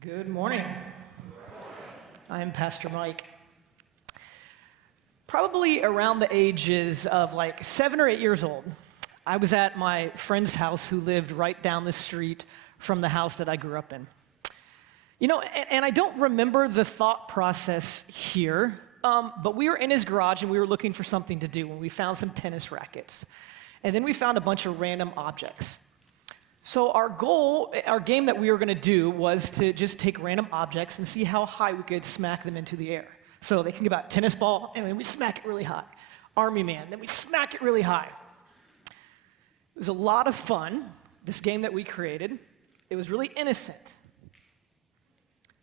Good morning. I'm Pastor Mike. Probably around the ages of like 7 or 8 years old, I was at my friend's house who lived right down the street from the house that I grew up in. And I don't remember the thought process here, but we were in his garage and we were looking for something to do when we found some tennis rackets. And then we found a bunch of random objects. So our game that we were going to do was to just take random objects and see how high we could smack them into the air. So they think about tennis ball, and then we smack it really high. Army man, then we smack it really high. It was a lot of fun, this game that we created. It was really innocent.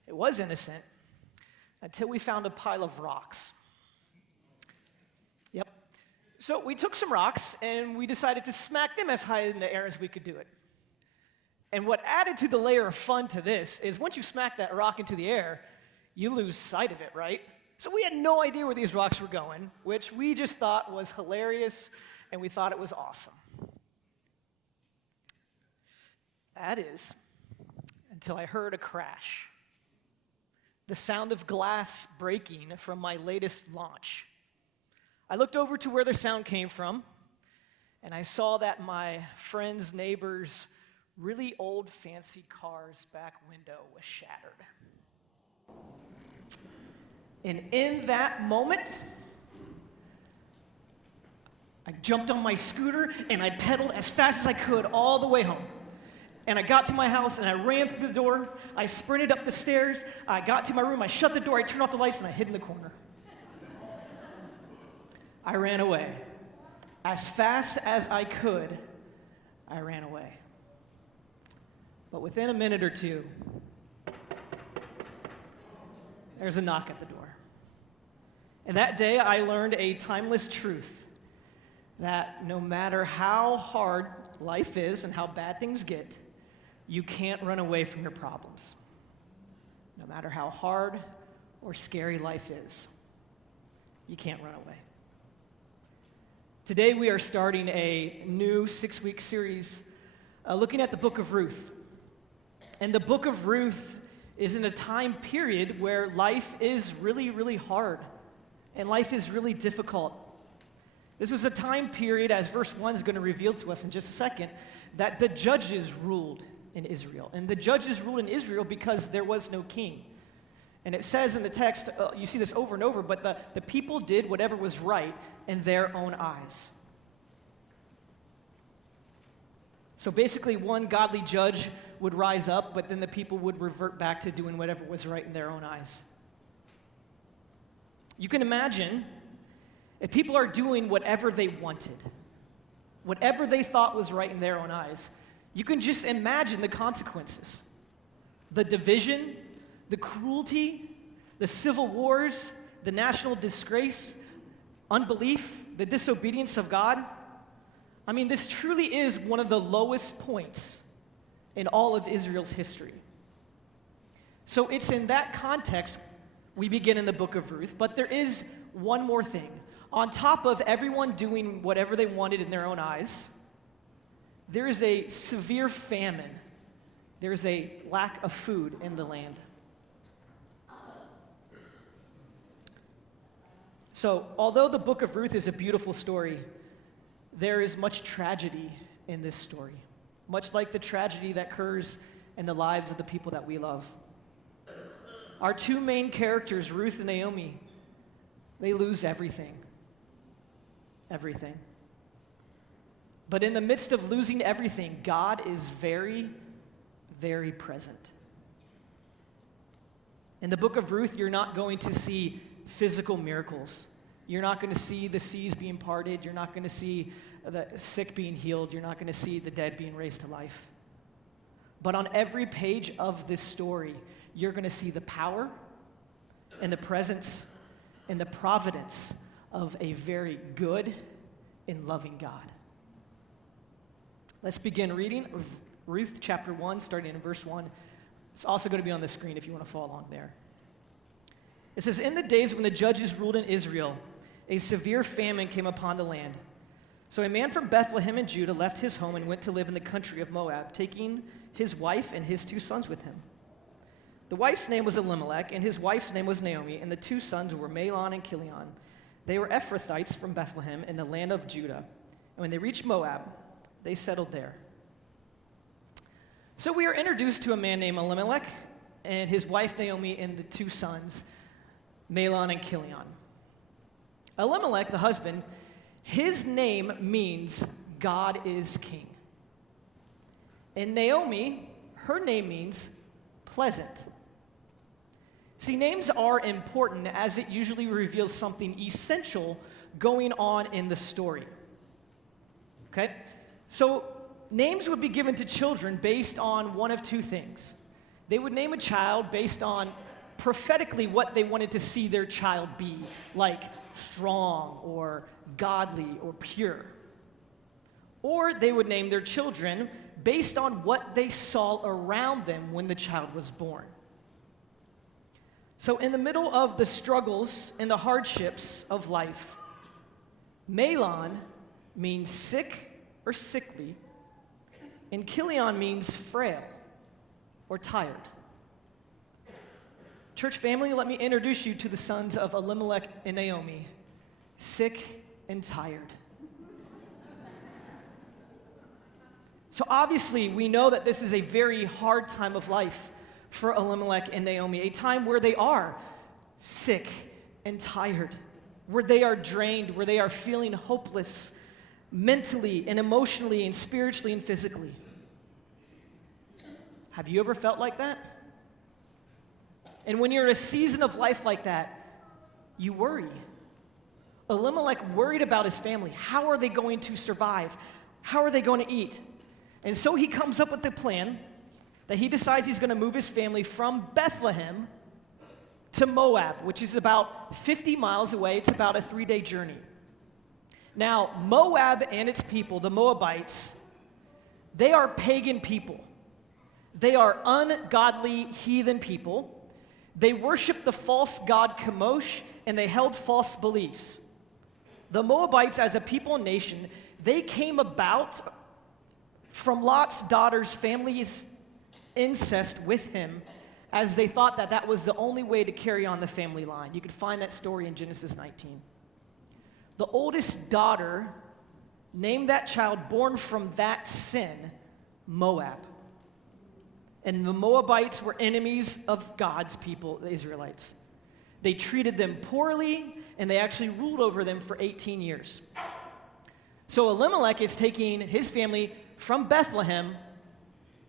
It was innocent until we found a pile of rocks. Yep. So we took some rocks, and we decided to smack them as high in the air as we could do it. And what added to the layer of fun to this is once you smack that rock into the air, you lose sight of it, right? So we had no idea where these rocks were going, which we just thought was hilarious, and we thought it was awesome. That is, until I heard a crash. The sound of glass breaking from my latest launch. I looked over to where the sound came from, and I saw that my friend's neighbor's really old fancy car's back window was shattered. And in that moment, I jumped on my scooter and I pedaled as fast as I could all the way home. And I got to my house and I ran through the door, I sprinted up the stairs, I got to my room, I shut the door, I turned off the lights, and I hid in the corner. I ran away. As fast as I could, I ran away. But within a minute or two, there's a knock at the door. And that day, I learned a timeless truth that no matter how hard life is and how bad things get, you can't run away from your problems. No matter how hard or scary life is, you can't run away. Today, we are starting a new 6-week series looking at the book of Ruth. And the book of Ruth is in a time period where life is really, really hard, and life is really difficult. This was a time period, as verse 1 is going to reveal to us in just a second, that the judges ruled in Israel. And the judges ruled in Israel because there was no king. And it says in the text, you see this over and over, but the people did whatever was right in their own eyes. So basically, one godly judge would rise up, but then the people would revert back to doing whatever was right in their own eyes. You can imagine if people are doing whatever they wanted, whatever they thought was right in their own eyes, you can just imagine the consequences. The division, the cruelty, the civil wars, the national disgrace, unbelief, the disobedience of God. I mean, this truly is one of the lowest points in all of Israel's history. So it's in that context we begin in the book of Ruth, but there is one more thing. On top of everyone doing whatever they wanted in their own eyes, there is a severe famine. There's a lack of food in the land. So, although the book of Ruth is a beautiful story, there is much tragedy in this story, much like the tragedy that occurs in the lives of the people that we love. Our two main characters, Ruth and Naomi, they lose everything. Everything. But in the midst of losing everything, God is very, very present. In the book of Ruth, you're not going to see physical miracles. You're not going to see the seas being parted. You're not going to see the sick being healed. You're not going to see the dead being raised to life. But on every page of this story, you're going to see the power and the presence and the providence of a very good and loving God. Let's begin reading Ruth chapter 1, starting in verse 1. It's also going to be on the screen if you want to follow along there. It says, "In the days when the judges ruled in Israel, a severe famine came upon the land. So a man from Bethlehem in Judah left his home and went to live in the country of Moab, taking his wife and his 2 sons with him. The wife's name was Elimelech, and his wife's name was Naomi, and the two sons were Mahlon and Chilion. They were Ephrathites from Bethlehem in the land of Judah. And when they reached Moab, they settled there. So we are introduced to a man named Elimelech, and his wife Naomi, and the two sons, Mahlon and Chilion. Elimelech, the husband, his name means God is king. And Naomi, her name means pleasant. See, names are important as it usually reveals something essential going on in the story. Okay? So, names would be given to children based on one of two things. They would name a child based on prophetically what they wanted to see their child be, like strong or godly or pure. Or they would name their children based on what they saw around them when the child was born. So in the middle of the struggles and the hardships of life, Mahlon means sick or sickly, and Chilion means frail or tired. Church family, let me introduce you to the sons of Elimelech and Naomi, sick and tired. So obviously, we know that this is a very hard time of life for Elimelech and Naomi, a time where they are sick and tired, where they are drained, where they are feeling hopeless mentally and emotionally and spiritually and physically. Have you ever felt like that? And when you're in a season of life like that, you worry. Elimelech worried about his family. How are they going to survive? How are they going to eat? And so he comes up with the plan that he decides he's going to move his family from Bethlehem to Moab, which is about 50 miles away. It's about a 3-day journey. Now, Moab and its people, the Moabites, they are pagan people. They are ungodly heathen people. They worship the false god Chemosh, and they held false beliefs. The Moabites, as a people and nation, they came about from Lot's daughter's family's incest with him, as they thought that that was the only way to carry on the family line. You could find that story in Genesis 19. The oldest daughter named that child born from that sin Moab. And the Moabites were enemies of God's people, the Israelites. They treated them poorly, and they actually ruled over them for 18 years. So Elimelech is taking his family from Bethlehem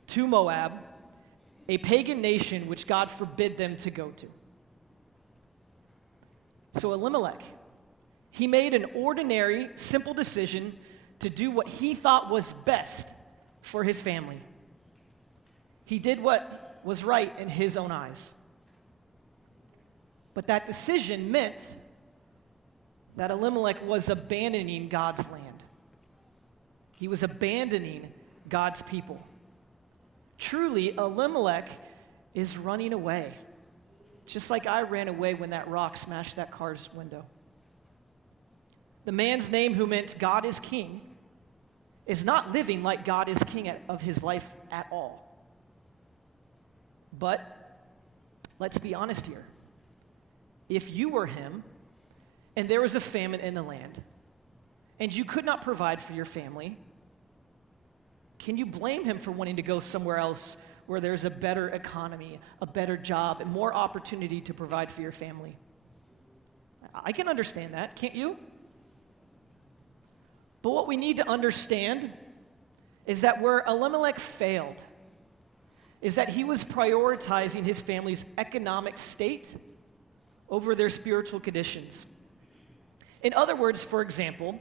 to Moab, a pagan nation which God forbid them to go to. So Elimelech, he made an ordinary, simple decision to do what he thought was best for his family. He did what was right in his own eyes. But that decision meant that Elimelech was abandoning God's land. He was abandoning God's people. Truly, Elimelech is running away, just like I ran away when that rock smashed that car's window. The man's name, who meant God is king, is not living like God is king of his life at all. But let's be honest here. If you were him, and there was a famine in the land, and you could not provide for your family, can you blame him for wanting to go somewhere else where there's a better economy, a better job, and more opportunity to provide for your family? I can understand that, can't you? But what we need to understand is that where Elimelech failed is that he was prioritizing his family's economic state over their spiritual conditions. In other words, for example,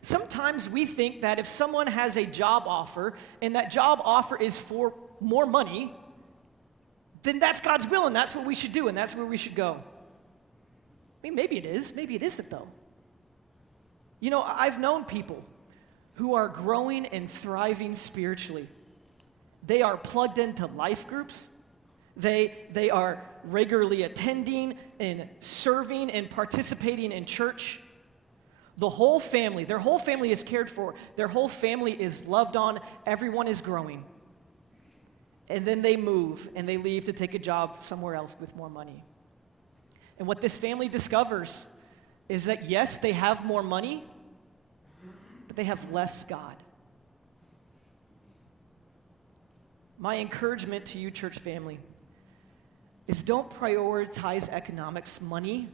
sometimes we think that if someone has a job offer and that job offer is for more money, then that's God's will and that's what we should do and that's where we should go. I mean, maybe it is, maybe it isn't though. You know, I've known people who are growing and thriving spiritually. They are plugged into life groups. They are regularly attending and serving and participating in church. The whole family, their whole family is cared for. Their whole family is loved on. Everyone is growing. And then they move and they leave to take a job somewhere else with more money. And what this family discovers is that yes, they have more money, but they have less God. My encouragement to you, church family, is don't prioritize economics, money,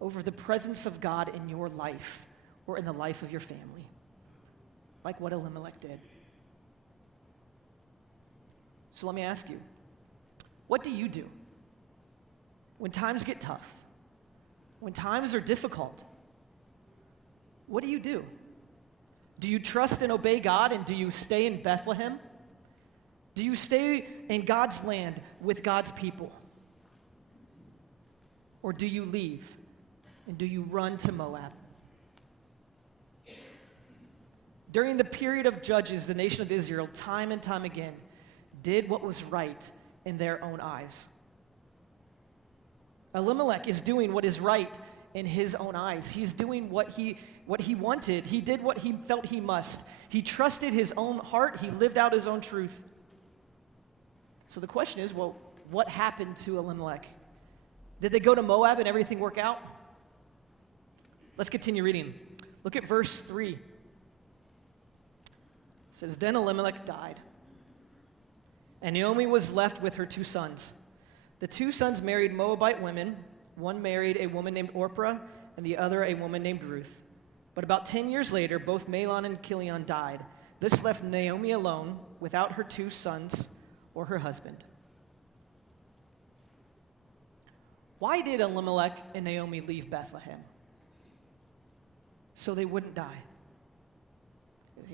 over the presence of God in your life or in the life of your family, like what Elimelech did. So let me ask you, what do you do when times get tough, when times are difficult? What do you do? Do you trust and obey God, and do you stay in Bethlehem? Do you stay in God's land with God's people? Or do you leave, and do you run to Moab? During the period of Judges, the nation of Israel, time and time again, did what was right in their own eyes. Elimelech is doing what is right in his own eyes. He's doing what he wanted. He did what he felt he must. He trusted his own heart. He lived out his own truth. So the question is, well, what happened to Elimelech? Did they go to Moab and everything work out? Let's continue reading. Look at verse 3. It says, Then Elimelech died, and Naomi was left with her 2 sons. The 2 sons married Moabite women. One married a woman named Orpah, and the other a woman named Ruth. But about 10 years later, both Mahlon and Chilion died. This left Naomi alone, without her 2 sons or her husband. Why did Elimelech and Naomi leave Bethlehem? So they wouldn't die.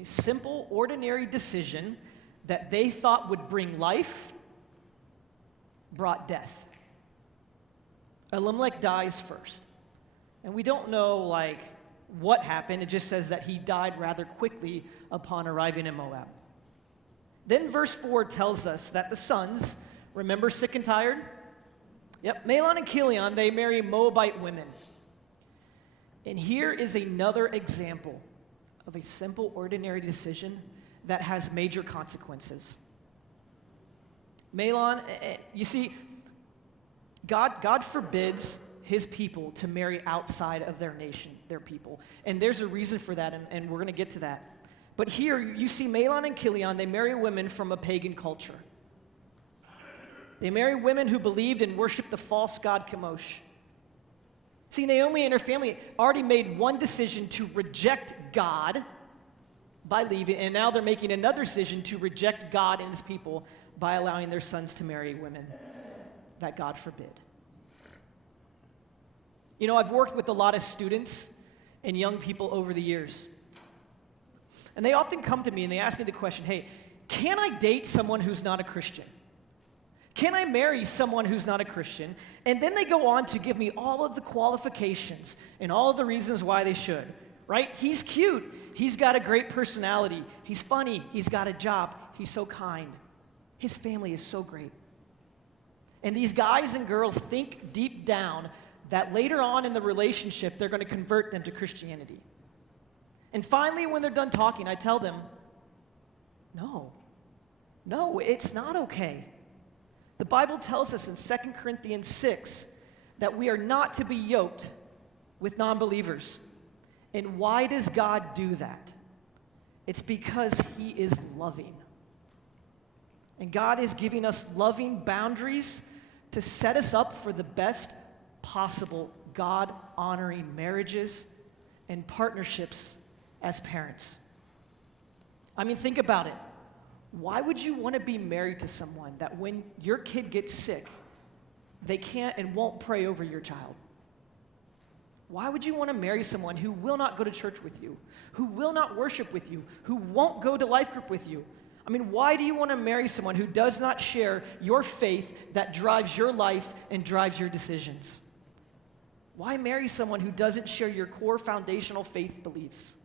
A simple, ordinary decision that they thought would bring life brought death. Elimelech dies first. And we don't know, what happened. It just says that he died rather quickly upon arriving in Moab. Then verse 4 tells us that the sons, remember sick and tired? Yep, Mahlon and Chilion, they marry Moabite women. And here is another example of a simple, ordinary decision that has major consequences. Mahlon, you see, God forbids his people to marry outside of their nation, their people. And there's a reason for that, and we're going to get to that. But here, you see Mahlon and Chilion, they marry women from a pagan culture. They marry women who believed and worshiped the false god Chemosh. See, Naomi and her family already made one decision to reject God by leaving, and now they're making another decision to reject God and his people by allowing their sons to marry women that God forbid. You know, I've worked with a lot of students and young people over the years. And they often come to me and they ask me the question, hey, can I date someone who's not a Christian? Can I marry someone who's not a Christian? And then they go on to give me all of the qualifications and all of the reasons why they should, right? He's cute. He's got a great personality. He's funny. He's got a job. He's so kind. His family is so great. And these guys and girls think deep down that later on in the relationship, they're going to convert them to Christianity. And finally, when they're done talking, I tell them, no, it's not okay. The Bible tells us in 2 Corinthians 6 that we are not to be yoked with non-believers. And why does God do that? It's because he is loving. And God is giving us loving boundaries to set us up for the best possible God-honoring marriages and partnerships as parents. I mean, think about it. Why would you want to be married to someone that when your kid gets sick, they can't and won't pray over your child? Why would you want to marry someone who will not go to church with you, who will not worship with you, who won't go to life group with you? I mean, why do you want to marry someone who does not share your faith that drives your life and drives your decisions? Why marry someone who doesn't share your core foundational faith beliefs?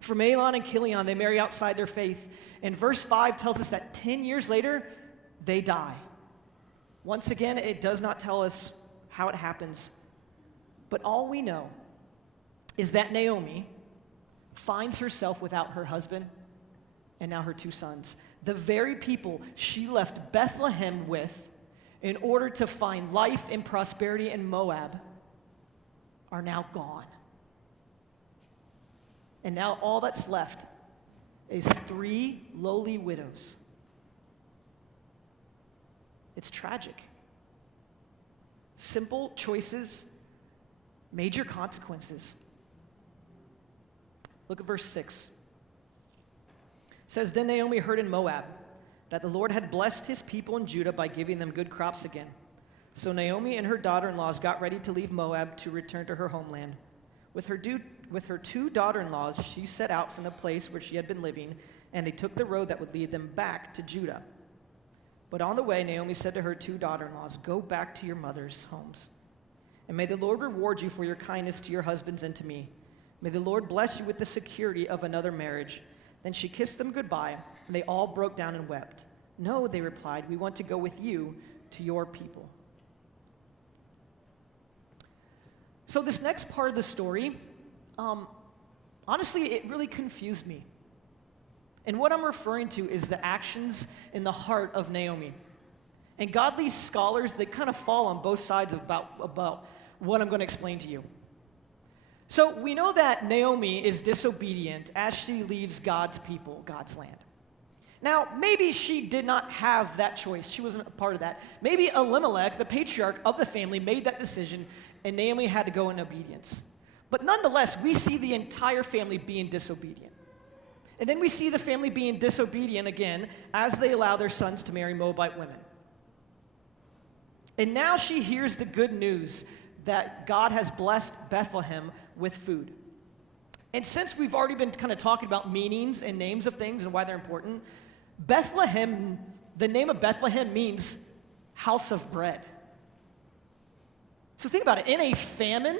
For Mahlon and Chilion, they marry outside their faith. And verse 5 tells us that 10 years later, they die. Once again, it does not tell us how it happens. But all we know is that Naomi finds herself without her husband and now her 2 sons. the very people she left Bethlehem with in order to find life and prosperity in Moab, are now gone. And now all that's left is 3 lowly widows. It's tragic. Simple choices, major consequences. Look at verse 6. It says, Then Naomi heard in Moab that the Lord had blessed his people in Judah by giving them good crops again. So Naomi and her daughter-in-laws got ready to leave Moab to return to her homeland. With her 2 daughter-in-laws, she set out from the place where she had been living, and they took the road that would lead them back to Judah. But on the way, Naomi said to her 2 daughter-in-laws, Go back to your mother's homes, and may the Lord reward you for your kindness to your husbands and to me. May the Lord bless you with the security of another marriage. Then she kissed them goodbye, and they all broke down and wept. No, they replied, we want to go with you to your people. So this next part of the story, honestly, it really confused me. And what I'm referring to is the actions in the heart of Naomi. And godly scholars, they kind of fall on both sides about what I'm going to explain to you. So we know that Naomi is disobedient as she leaves God's people, God's land. Now, maybe she did not have that choice. She wasn't a part of that. Maybe Elimelech, the patriarch of the family, made that decision, and Naomi had to go in obedience. But nonetheless, we see the entire family being disobedient. And then we see the family being disobedient again as they allow their sons to marry Moabite women. And now she hears the good news that God has blessed Bethlehem with food. And since we've already been kind of talking about meanings and names of things and why they're important, Bethlehem, the name of Bethlehem means house of bread. So think about it. In a famine,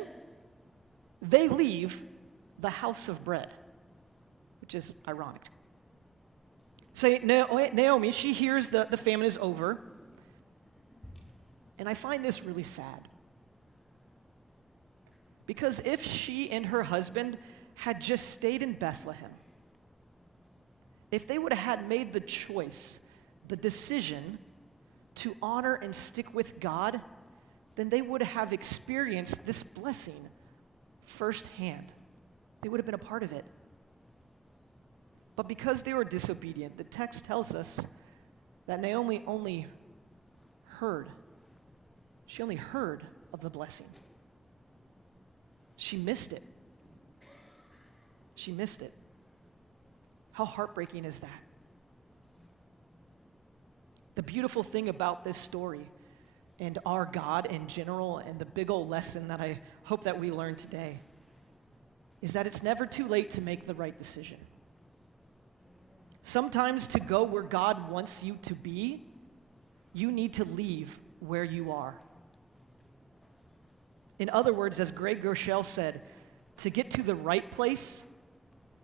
they leave the house of bread, which is ironic. Say, Naomi, she hears the famine is over, and I find this really sad. Because if she and her husband had just stayed in Bethlehem, if they would have had made the choice, the decision to honor and stick with God, then they would have experienced this blessing firsthand. They would have been a part of it. But because they were disobedient, the text tells us that Naomi only heard. She only heard of the blessing. She missed it. She missed it. How heartbreaking is that? The beautiful thing about this story and our God in general, and the big old lesson that I hope that we learn today, is that it's never too late to make the right decision. Sometimes to go where God wants you to be, you need to leave where you are. In other words, as Greg Groeschel said, to get to the right place,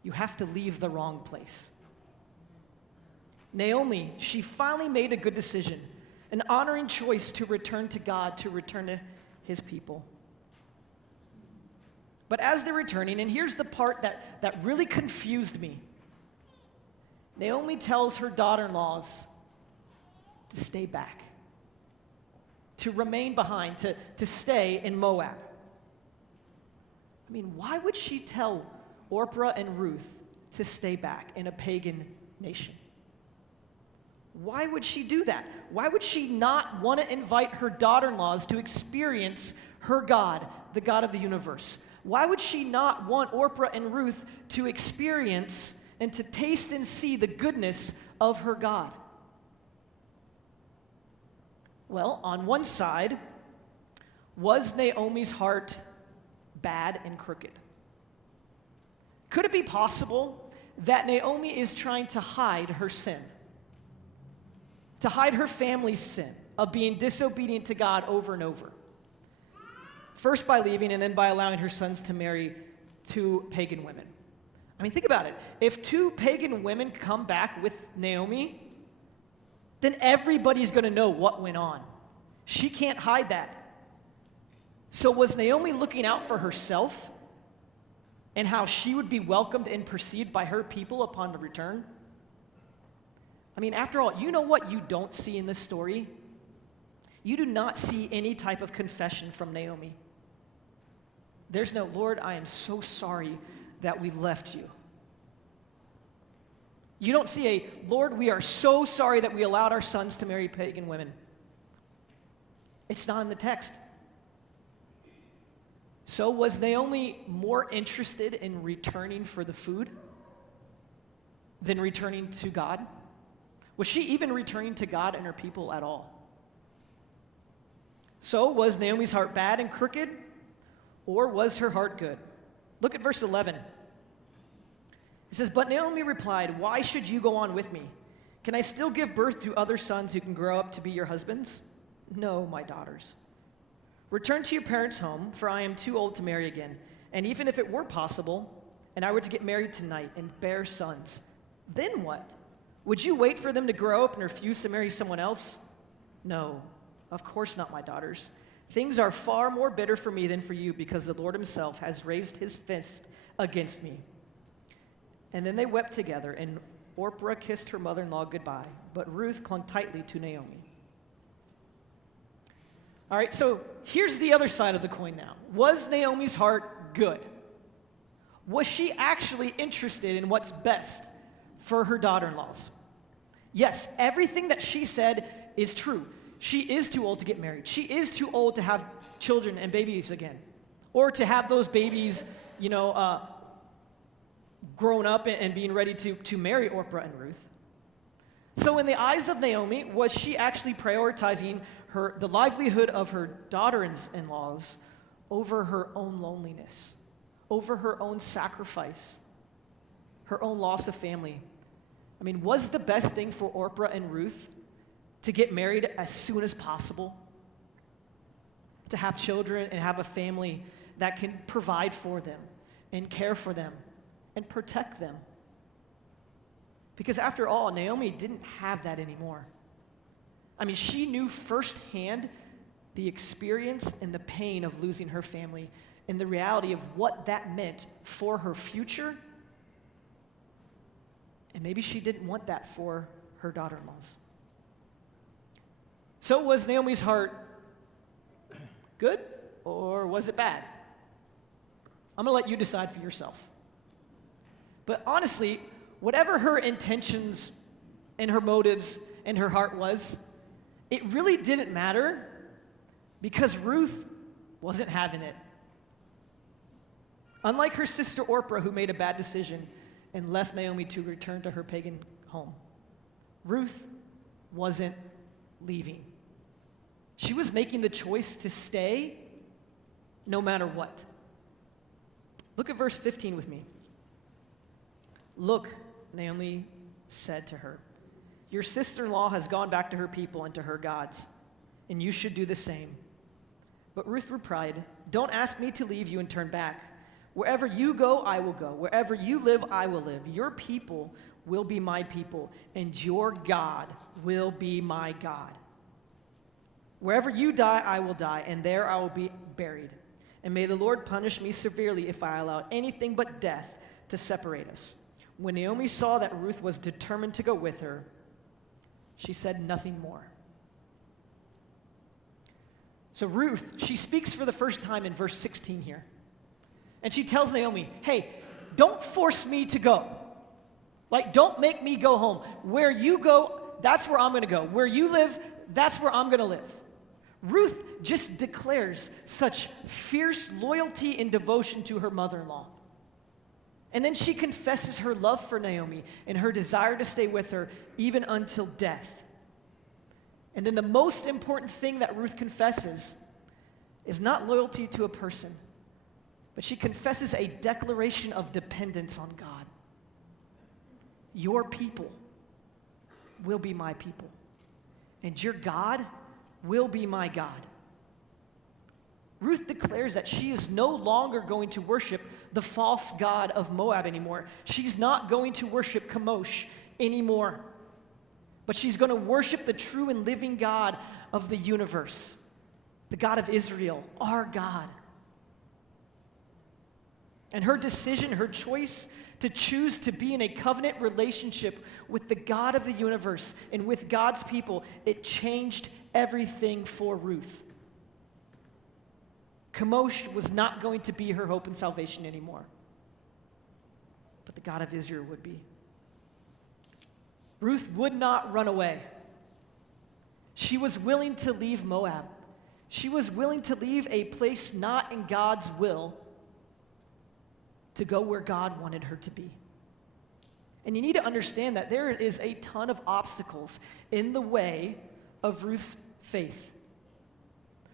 you have to leave the wrong place. Naomi, she finally made a good decision, an honoring choice to return to God, to return to his people. But as they're returning, and here's the part that really confused me, Naomi tells her daughter-in-laws to stay back, to remain behind, to stay in Moab. I mean, why would she tell Orpah and Ruth to stay back in a pagan nation? Why would she do that? Why would she not want to invite her daughter-in-laws to experience her God, the God of the universe? Why would she not want Orpah and Ruth to experience and to taste and see the goodness of her God? Well, on one side, was Naomi's heart bad and crooked? Could it be possible that Naomi is trying to hide her sin? To hide her family's sin of being disobedient to God over and over? First by leaving, and then by allowing her sons to marry 2 pagan women. I mean, think about it. If 2 pagan women come back with Naomi, then everybody's going to know what went on. She can't hide that. So was Naomi looking out for herself and how she would be welcomed and perceived by her people upon the return? I mean, after all, you know what you don't see in this story? You do not see any type of confession from Naomi. There's no, Lord, I am so sorry that we left you. You don't see a, Lord, we are so sorry that we allowed our sons to marry pagan women. It's not in the text. So was Naomi more interested in returning for the food than returning to God? Was she even returning to God and her people at all? So was Naomi's heart bad and crooked, or was her heart good? Look at verse 11. It says, "But Naomi replied, 'Why should you go on with me? Can I still give birth to other sons who can grow up to be your husbands? No, my daughters. Return to your parents' home, for I am too old to marry again. And even if it were possible, and I were to get married tonight and bear sons, then what? Would you wait for them to grow up and refuse to marry someone else? No, of course not, my daughters. Things are far more bitter for me than for you, because the Lord himself has raised his fist against me.' And then they wept together, and Orpah kissed her mother-in-law goodbye, but Ruth clung tightly to Naomi." All right, so here's the other side of the coin now. Was Naomi's heart good? Was she actually interested in what's best for her daughter-in-laws? Yes, everything that she said is true. She is too old to get married. She is too old to have children and babies again, or to have those babies, grown up and being ready to marry Orpah and Ruth. So in the eyes of Naomi, was she actually prioritizing the livelihood of her daughters-in-laws over her own loneliness, over her own sacrifice, her own loss of family? I mean, was the best thing for Orpah and Ruth to get married as soon as possible? To have children and have a family that can provide for them and care for them and protect them? Because after all, Naomi didn't have that anymore. I mean, she knew firsthand the experience and the pain of losing her family and the reality of what that meant for her future. And maybe she didn't want that for her daughter-in-laws. So was Naomi's heart good, or was it bad? I'm going to let you decide for yourself. But honestly, whatever her intentions and her motives and her heart was, it really didn't matter, because Ruth wasn't having it. Unlike her sister Orpah, who made a bad decision and left Naomi to return to her pagan home, Ruth wasn't leaving. She was making the choice to stay no matter what. Look at verse 15 with me. "Look," Naomi said to her, "your sister-in-law has gone back to her people and to her gods, and you should do the same." But Ruth replied, "Don't ask me to leave you and turn back. Wherever you go, I will go. Wherever you live, I will live. Your people will be my people, and your God will be my God. Wherever you die, I will die, and there I will be buried. And may the Lord punish me severely if I allow anything but death to separate us." When Naomi saw that Ruth was determined to go with her, she said nothing more. So Ruth, she speaks for the first time in verse 16 here. And she tells Naomi, hey, don't force me to go. Like, don't make me go home. Where you go, that's where I'm going to go. Where you live, that's where I'm going to live. Ruth just declares such fierce loyalty and devotion to her mother-in-law. And then she confesses her love for Naomi and her desire to stay with her even until death. And then the most important thing that Ruth confesses is not loyalty to a person, but she confesses a declaration of dependence on God. Your people will be my people, and your God will be my God. Ruth declares that she is no longer going to worship the false god of Moab anymore. She's not going to worship Chemosh anymore, but she's going to worship the true and living God of the universe, the God of Israel, our God. And her decision, her choice to choose to be in a covenant relationship with the God of the universe and with God's people, it changed everything for Ruth. Chemosh was not going to be her hope and salvation anymore, but the God of Israel would be. Ruth would not run away. She was willing to leave Moab. She was willing to leave a place not in God's will to go where God wanted her to be. And you need to understand that there is a ton of obstacles in the way of Ruth's faith.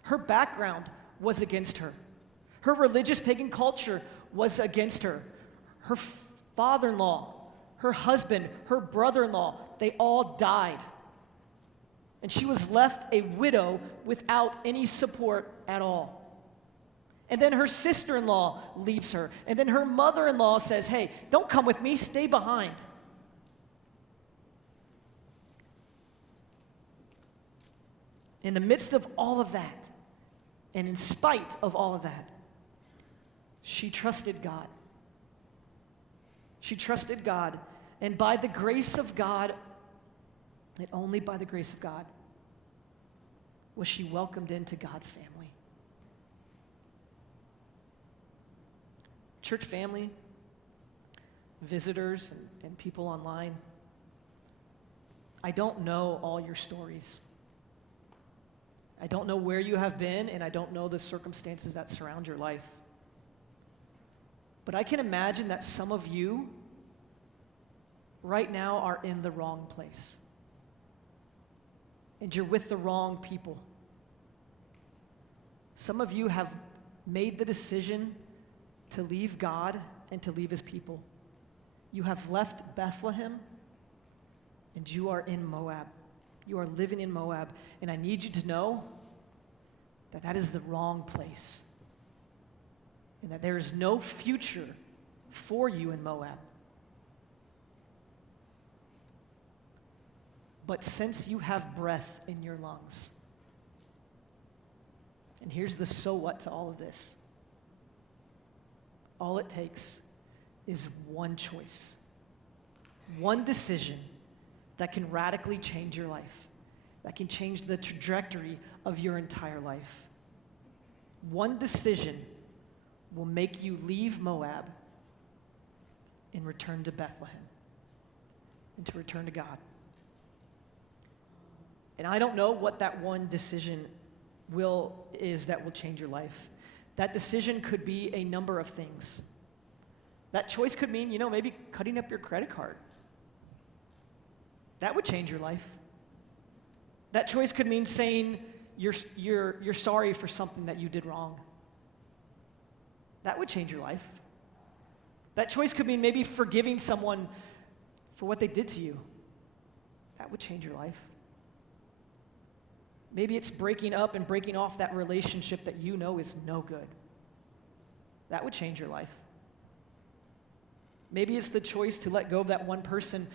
Her background was against her. Her religious pagan culture was against her. Her father-in-law, her husband, her brother-in-law, they all died. And she was left a widow without any support at all. And then her sister-in-law leaves her. And then her mother-in-law says, hey, don't come with me, stay behind. In the midst of all of that, and in spite of all of that, she trusted God. She trusted God, and by the grace of God, and only by the grace of God, was she welcomed into God's family. Church family, visitors, and people online, I don't know all your stories. I don't know where you have been, and I don't know the circumstances that surround your life. But I can imagine that some of you right now are in the wrong place. And you're with the wrong people. Some of you have made the decision to leave God and to leave his people. You have left Bethlehem, and you are in Moab. You are living in Moab, and I need you to know that that is the wrong place, and that there is no future for you in Moab. But since you have breath in your lungs, and here's the so what to all of this, all it takes is one choice, one decision that can radically change your life, that can change the trajectory of your entire life. One decision will make you leave Moab and return to Bethlehem and to return to God. And I don't know what that one decision is that will change your life. That decision could be a number of things. That choice could mean, maybe cutting up your credit card. That would change your life. That choice could mean saying you're sorry for something that you did wrong. That would change your life. That choice could mean maybe forgiving someone for what they did to you. That would change your life. Maybe it's breaking up and breaking off that relationship that you know is no good. That would change your life. Maybe it's the choice to let go of that one person,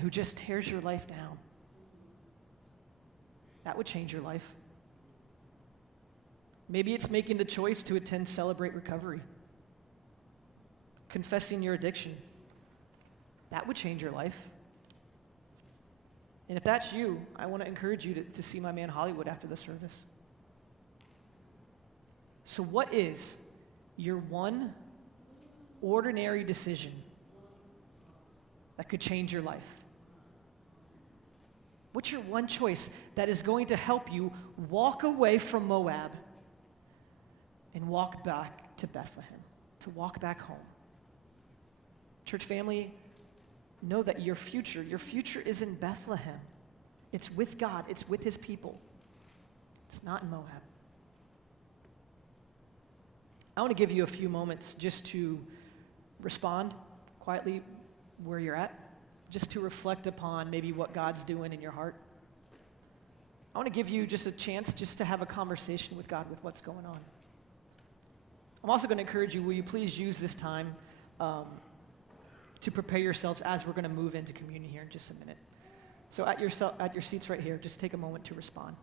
who just tears your life down. That would change your life. Maybe it's making the choice to attend Celebrate Recovery, confessing your addiction. That would change your life. And if that's you, I want to encourage you to see my man Hollywood after the service. So what is your one ordinary decision that could change your life? What's your one choice that is going to help you walk away from Moab and walk back to Bethlehem, to walk back home? Church family, know that your future is in Bethlehem. It's with God. It's with his people. It's not in Moab. I want to give you a few moments just to respond quietly where you're at, just to reflect upon maybe what God's doing in your heart. I want to give you just a chance just to have a conversation with God with what's going on. I'm also going to encourage you, will you please use this time to prepare yourselves as we're going to move into communion here in just a minute. So at your seats right here, just take a moment to respond.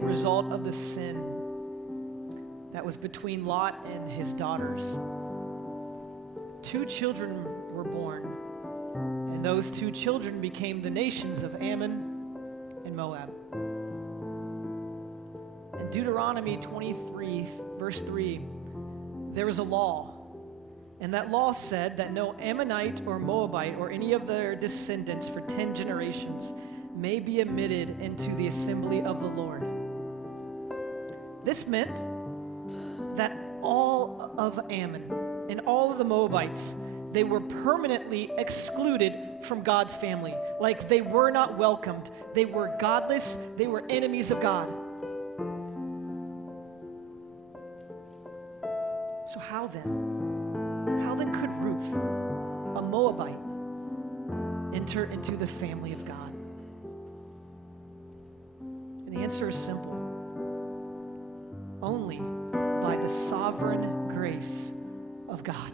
result of the sin that was between Lot and his daughters, 2 children were born, and those 2 children became the nations of Ammon and Moab. In Deuteronomy 23, verse 3, there was a law, and that law said that no Ammonite or Moabite or any of their descendants for 10 generations may be admitted into the assembly of the Lord. This meant that all of Ammon and all of the Moabites, they were permanently excluded from God's family. Like they were not welcomed. They were godless. They were enemies of God. So how then could Ruth, a Moabite, enter into the family of God? And the answer is simple. Only by the sovereign grace of God.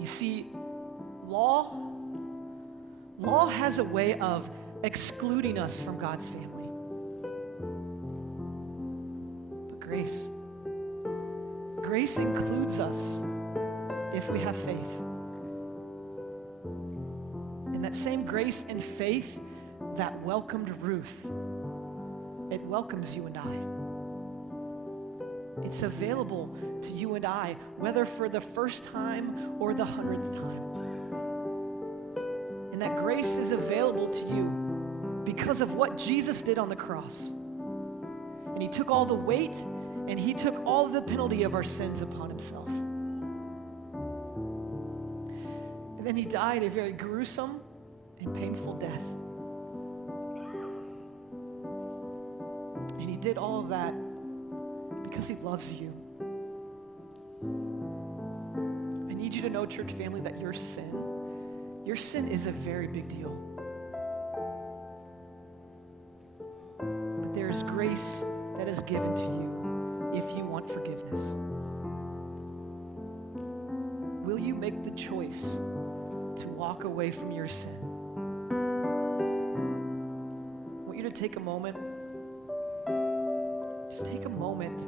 You see, law has a way of excluding us from God's family. But grace includes us if we have faith. And that same grace and faith that welcomed Ruth, it welcomes you and I. It's available to you and I, whether for the first time or the 100th time. And that grace is available to you because of what Jesus did on the cross. And he took all the weight and he took all of the penalty of our sins upon himself. And then he died a very gruesome and painful death. And he did all of that because he loves you. I need you to know, church family, that your sin is a very big deal. But there's grace that is given to you if you want forgiveness. Will you make the choice to walk away from your sin? I want you to take a moment. Just take a moment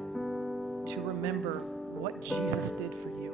to remember what Jesus did for you.